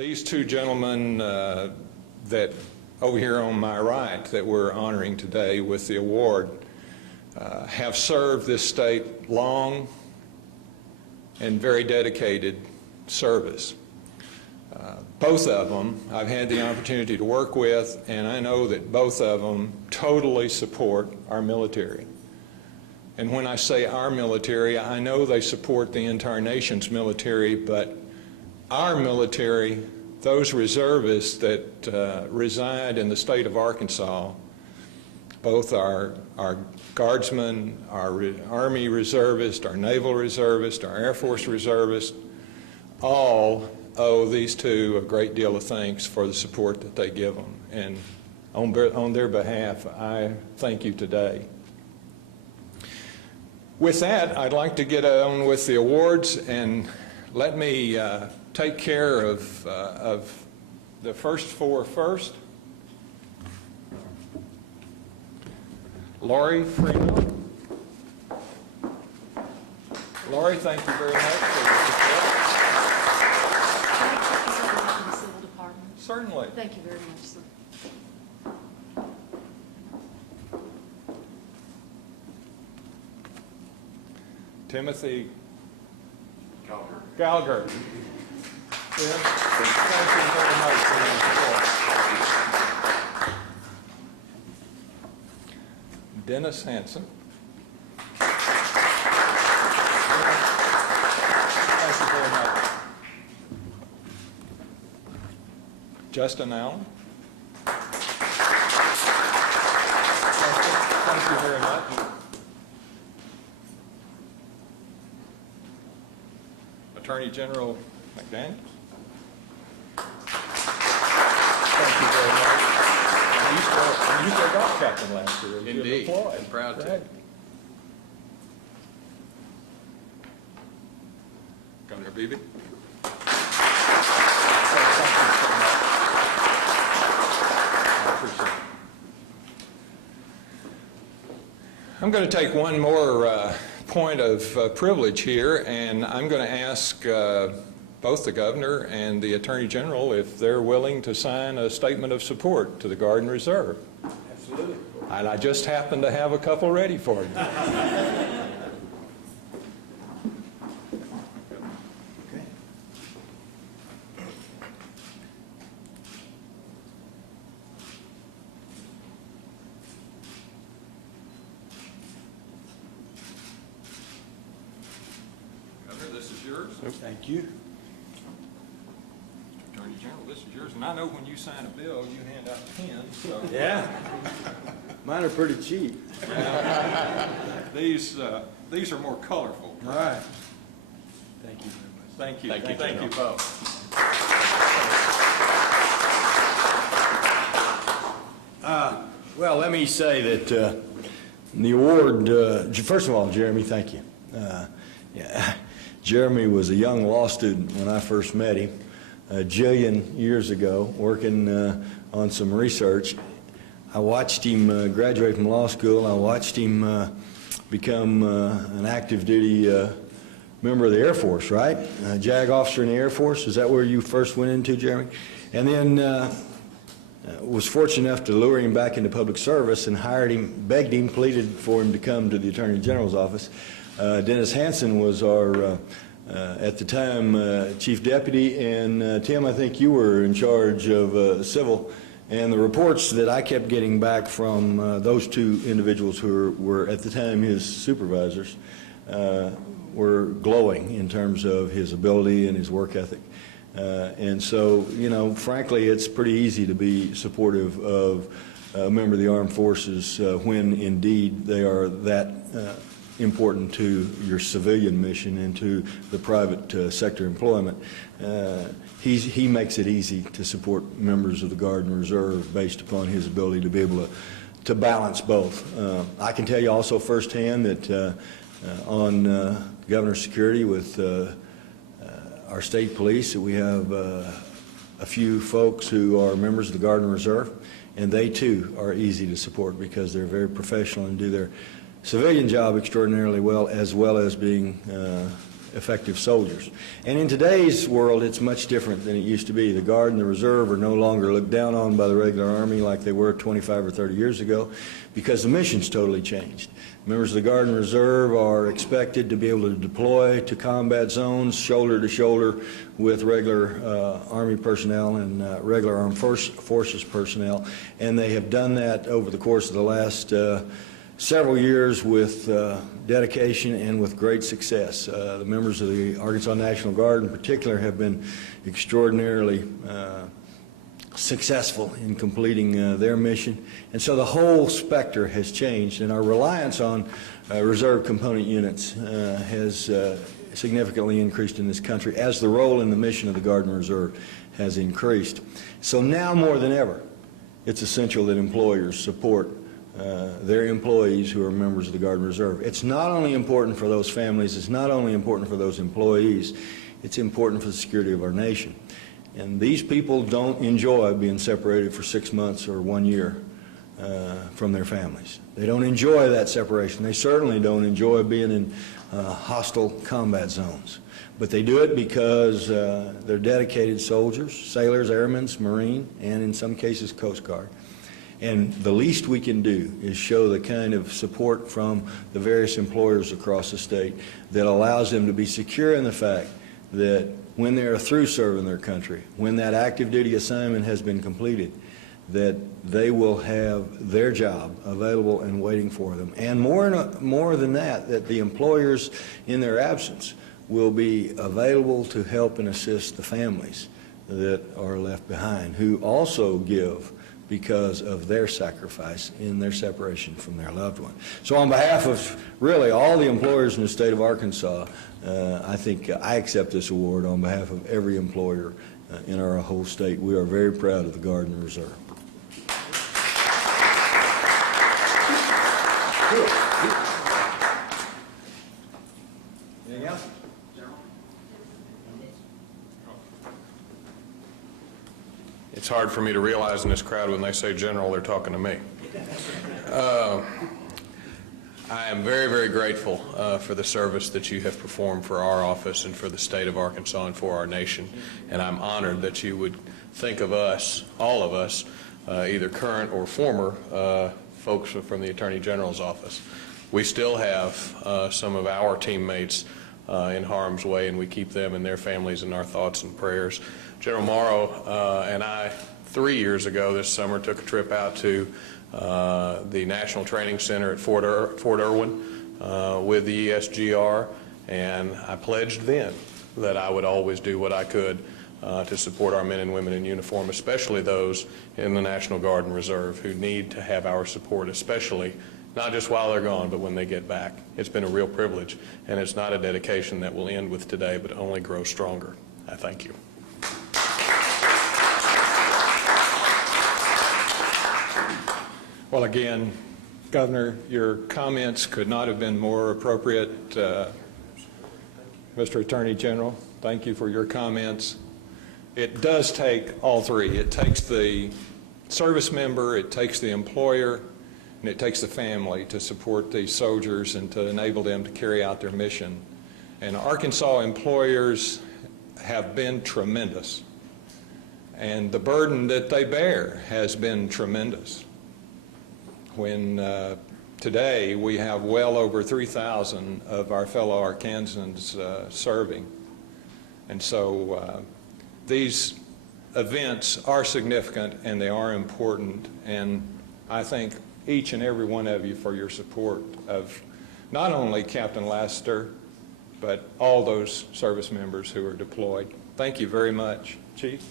These two gentlemen that over here on my right that we're honoring today with the award have served this state long and very dedicated service. Both of them I've had the opportunity to work with, and I know that both of them totally support our military. And when I say our military, I know they support the entire nation's military, but our military, those reservists that reside in the state of Arkansas, both our guardsmen, our Army reservists, our Naval reservists, our Air Force reservists, all owe these two a great deal of thanks for the support that they give them. And on their behalf, I thank you today. With that, I'd like to get on with the awards, and let me take care of the first four first. Lori Freeman. Lori, thank you very much for your support. The Civil Department. Certainly. Thank you very much, sir. Timothy Gallagher. Tim, thank you very much for your support. Dennis Hanson. Thank you very much. Justin Allen. Thank you very much. Attorney General McDaniel. Thank you very much. You used to our golf captain last year. Indeed. I'm proud to. Governor Beebe. I'm going to take one more point of privilege here, and I'm going to ask both the governor and the attorney general if they're willing to sign a statement of support to the Guard and Reserve. Absolutely. And I just happen to have a couple ready for you. Thank you. Attorney General, this is yours, and I know when you sign a bill, you hand out pens. So. Yeah. Mine are pretty cheap. These are more colorful. All right. Thank you very much. Thank you. Thank you, Thank you both. Well, let me say that the award, first of all, Jeremy, thank you. Yeah. Jeremy was a young law student when I first met him a jillion years ago, working on some research. I watched him graduate from law school. I watched him become an active duty member of the Air Force, right? JAG officer in the Air Force. Is that where you first went into, Jeremy? And then was fortunate enough to lure him back into public service and hired him, begged him, pleaded for him to come to the Attorney General's office. Dennis Hanson was our, at the time, Chief Deputy, and Tim, I think you were in charge of civil. And the reports that I kept getting back from those two individuals who were at the time his supervisors were glowing in terms of his ability and his work ethic. And so, you know, frankly, it's pretty easy to be supportive of a member of the armed forces when indeed they are that important to your civilian mission and to the private sector employment. He makes it easy to support members of the Guard and Reserve based upon his ability to be able to balance both. I can tell you also firsthand that on governor's security with our state police, that we have a few folks who are members of the Guard and Reserve, and they too are easy to support because they're very professional and do their civilian job extraordinarily well as being effective soldiers. And in today's world, it's much different than it used to be. The Guard and the Reserve are no longer looked down on by the regular Army like they were 25 or 30 years ago, because the mission's totally changed. Members of the Guard and Reserve are expected to be able to deploy to combat zones shoulder to shoulder with regular Army personnel and regular Armed Forces personnel, and they have done that over the course of the last several years with dedication and with great success. The members of the Arkansas National Guard in particular have been extraordinarily successful in completing their mission. And so the whole specter has changed, and our reliance on reserve component units has significantly increased in this country as the role in the mission of the Guard and Reserve has increased. So now more than ever, it's essential that employers support their employees who are members of the Guard and Reserve. It's not only important for those families, it's not only important for those employees, it's important for the security of our nation. And these people don't enjoy being separated for 6 months or 1 year from their families. They don't enjoy that separation. They certainly don't enjoy being in hostile combat zones. But they do it because they're dedicated soldiers, sailors, airmen, Marine, and in some cases Coast Guard. And the least we can do is show the kind of support from the various employers across the state that allows them to be secure in the fact that when they are through serving their country, when that active duty assignment has been completed, that they will have their job available and waiting for them. And more than that, that the employers in their absence will be available to help and assist the families that are left behind, who also give because of their sacrifice in their separation from their loved one. So on behalf of really all the employers in the state of Arkansas, I think I accept this award on behalf of every employer in our whole state. We are very proud of the Guard and Reserve. Anything else? It's hard for me to realize in this crowd when they say general, they're talking to me. I am very, very grateful for the service that you have performed for our office and for the state of Arkansas and for our nation. And I'm honored that you would think of us, all of us, either current or former folks from the Attorney General's office. We still have some of our teammates in harm's way, and we keep them and their families in our thoughts and prayers. General Morrow and I, 3 years ago this summer, took a trip out to the National Training Center at Fort Irwin with the ESGR, and I pledged then that I would always do what I could to support our men and women in uniform, especially those in the National Guard and Reserve who need to have our support, especially not just while they're gone, but when they get back. It's been a real privilege, and it's not a dedication that will end with today, but only grow stronger. I thank you. Well, again, Governor, your comments could not have been more appropriate. Mr. Attorney General, thank you for your comments. It does take all three. It takes the service member, it takes the employer, and it takes the family to support these soldiers and to enable them to carry out their mission. And Arkansas employers have been tremendous, and the burden that they bear has been tremendous. When today we have well over 3,000 of our fellow Arkansans serving. And so these events are significant and they are important, and I thank each and every one of you for your support of not only Captain Lassiter, but all those service members who are deployed. Thank you very much, Chief.